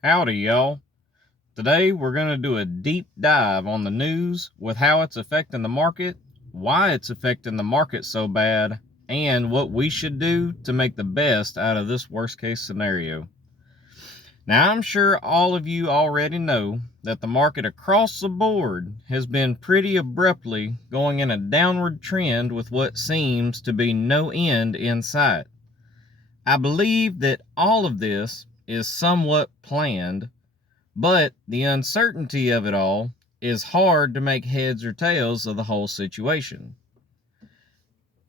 Howdy, y'all. Today we're going to do a deep dive on the news with how it's affecting the market, why it's affecting the market so bad, and what we should do to make the best out of this worst case scenario. Now, I'm sure all of you already know that the market across the board has been pretty abruptly going in a downward trend with what seems to be no end in sight. I believe that all of this is somewhat planned, but the uncertainty of it all is hard to make heads or tails of the whole situation.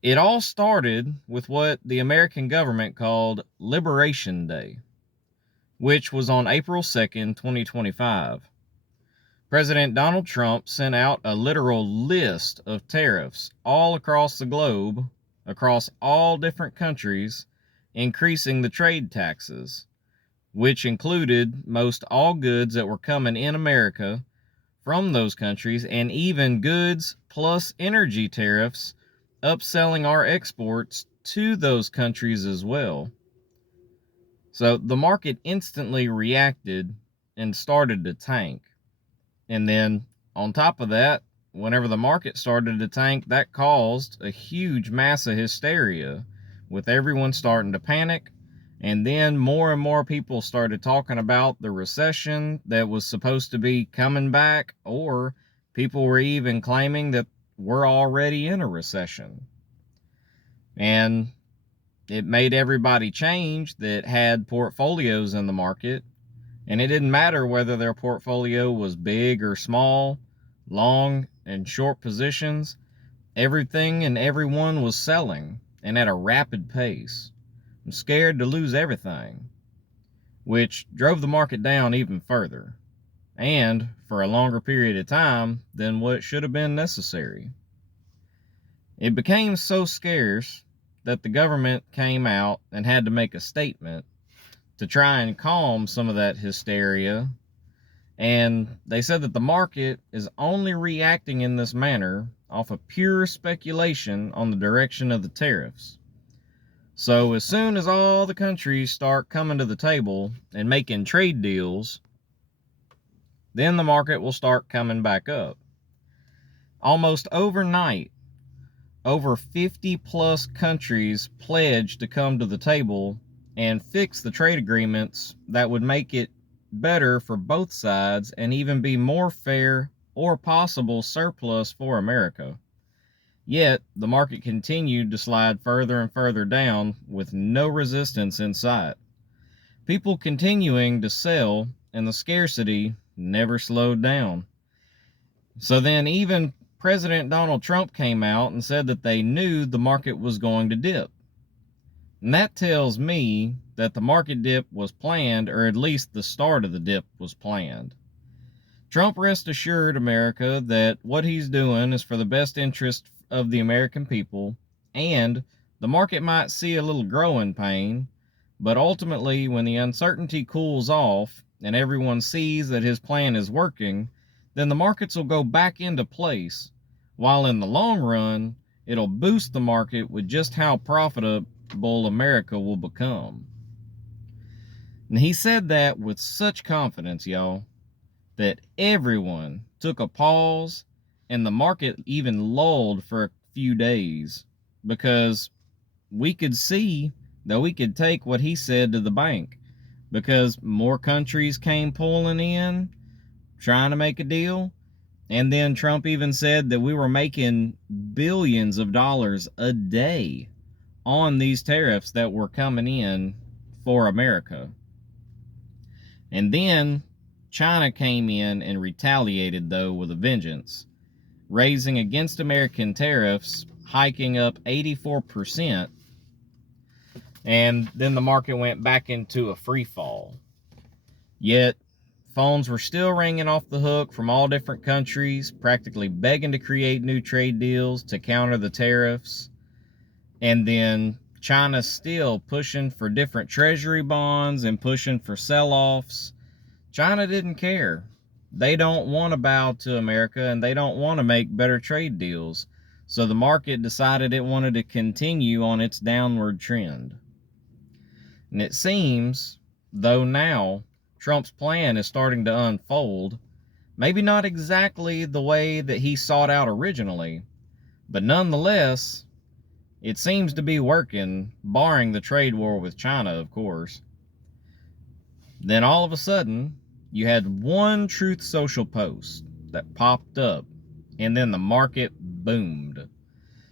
It all started with what the American government called Liberation Day, which was on April 2nd, 2025. President Donald Trump sent out a literal list of tariffs all across the globe, across all different countries, increasing the trade taxes, which included most all goods that were coming in America from those countries, and even goods plus energy tariffs, upselling our exports to those countries as well. So the market instantly reacted and started to tank. And then on top of that, whenever the market started to tank, that caused a huge mass of hysteria with everyone starting to panic. And then more and more people started talking about the recession that was supposed to be coming back, or people were even claiming that we're already in a recession. And it made everybody change that had portfolios in the market, and it didn't matter whether their portfolio was big or small, long and short positions. Everything and everyone was selling, and at a rapid pace. I'm scared to lose everything, which drove the market down even further, and for a longer period of time than what should have been necessary. It became so scarce that the government came out and had to make a statement to try and calm some of that hysteria. And they said that the market is only reacting in this manner off of pure speculation on the direction of the tariffs. So as soon as all the countries start coming to the table and making trade deals, then the market will start coming back up. Almost overnight, over 50 plus countries pledged to come to the table and fix the trade agreements that would make it better for both sides and even be more fair or possible surplus for America. Yet, the market continued to slide further and further down with no resistance in sight. People continuing to sell, and the scarcity never slowed down. So then even President Donald Trump came out and said that they knew the market was going to dip. And that tells me that the market dip was planned, or at least the start of the dip was planned. Trump rest assured America that what he's doing is for the best interest of the American people, and the market might see a little growing pain, but ultimately, when the uncertainty cools off and everyone sees that his plan is working, then the markets will go back into place, while in the long run, it'll boost the market with just how profitable America will become. And he said that with such confidence, y'all, that everyone took a pause, and the market even lulled for a few days, because we could see that we could take what he said to the bank, because more countries came pulling in trying to make a deal. And then Trump even said that we were making billions of dollars a day on these tariffs that were coming in for America. And then China came in and retaliated, though, with a vengeance, raising against American tariffs, hiking up 84%. And then the market went back into a free fall. Yet, phones were still ringing off the hook from all different countries, practically begging to create new trade deals to counter the tariffs. And then China's still pushing for different treasury bonds and pushing for sell-offs. China didn't care. They don't want to bow to America, and they don't want to make better trade deals. So the market decided it wanted to continue on its downward trend. And it seems, though now, Trump's plan is starting to unfold. Maybe not exactly the way that he sought out originally, but nonetheless, it seems to be working, barring the trade war with China, of course. Then all of a sudden, you had one Truth Social post that popped up, and then the market boomed.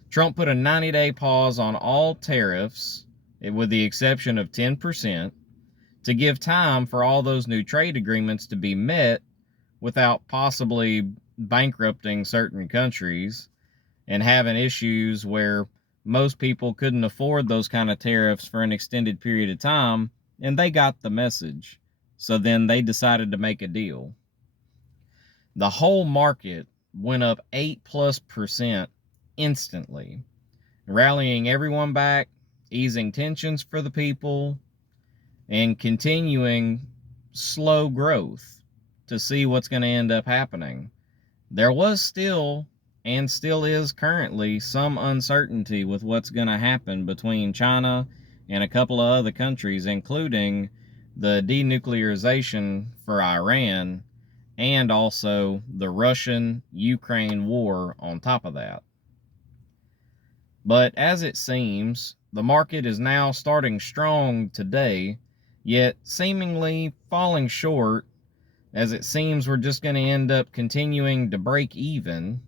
Trump put a 90-day pause on all tariffs, with the exception of 10%, to give time for all those new trade agreements to be met without possibly bankrupting certain countries and having issues where most people couldn't afford those kind of tariffs for an extended period of time, and they got the message. So then they decided to make a deal. The whole market went up 8+% instantly, rallying everyone back, easing tensions for the people, and continuing slow growth to see what's going to end up happening. There was still, and still is currently, some uncertainty with what's going to happen between China and a couple of other countries, including the denuclearization for Iran and also the Russian-Ukraine war on top of that. But as it seems, the market is now starting strong today, yet seemingly falling short, as it seems we're just going to end up continuing to break even.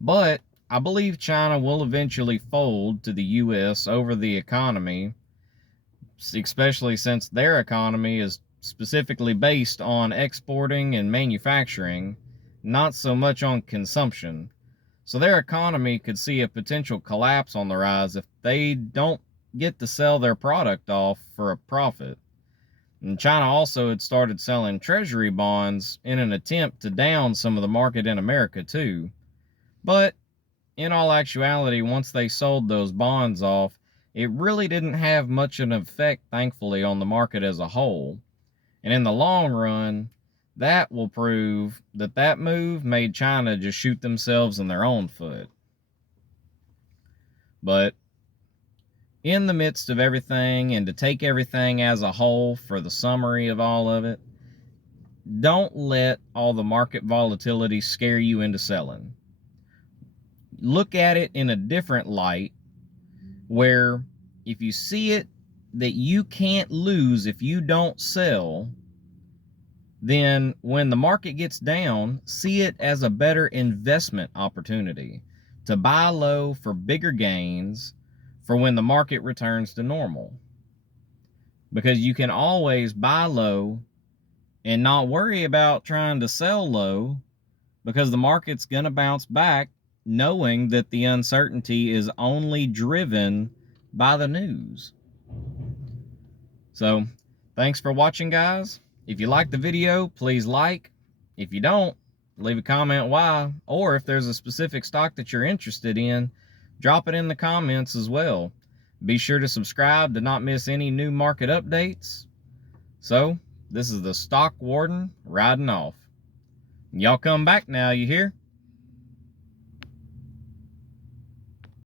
But I believe China will eventually fold to the US over the economy, especially since their economy is specifically based on exporting and manufacturing, not so much on consumption. So their economy could see a potential collapse on the rise if they don't get to sell their product off for a profit. And China also had started selling treasury bonds in an attempt to down some of the market in America too. But in all actuality, once they sold those bonds off, it really didn't have much of an effect, thankfully, on the market as a whole. And in the long run, that will prove that that move made China just shoot themselves in their own foot. But in the midst of everything, and to take everything as a whole for the summary of all of it, don't let all the market volatility scare you into selling. Look at it in a different light, where if you see it that you can't lose if you don't sell, then when the market gets down, see it as a better investment opportunity to buy low for bigger gains for when the market returns to normal. Because you can always buy low and not worry about trying to sell low, because the market's going to bounce back, knowing that the uncertainty is only driven by the news. So, thanks for watching, guys. If you like the video, please like. If you don't, leave a comment why, or if there's a specific stock that you're interested in, drop it in the comments as well. Be sure to subscribe to not miss any new market updates. So, this is the Stock Warden riding off. Y'all come back now, you hear?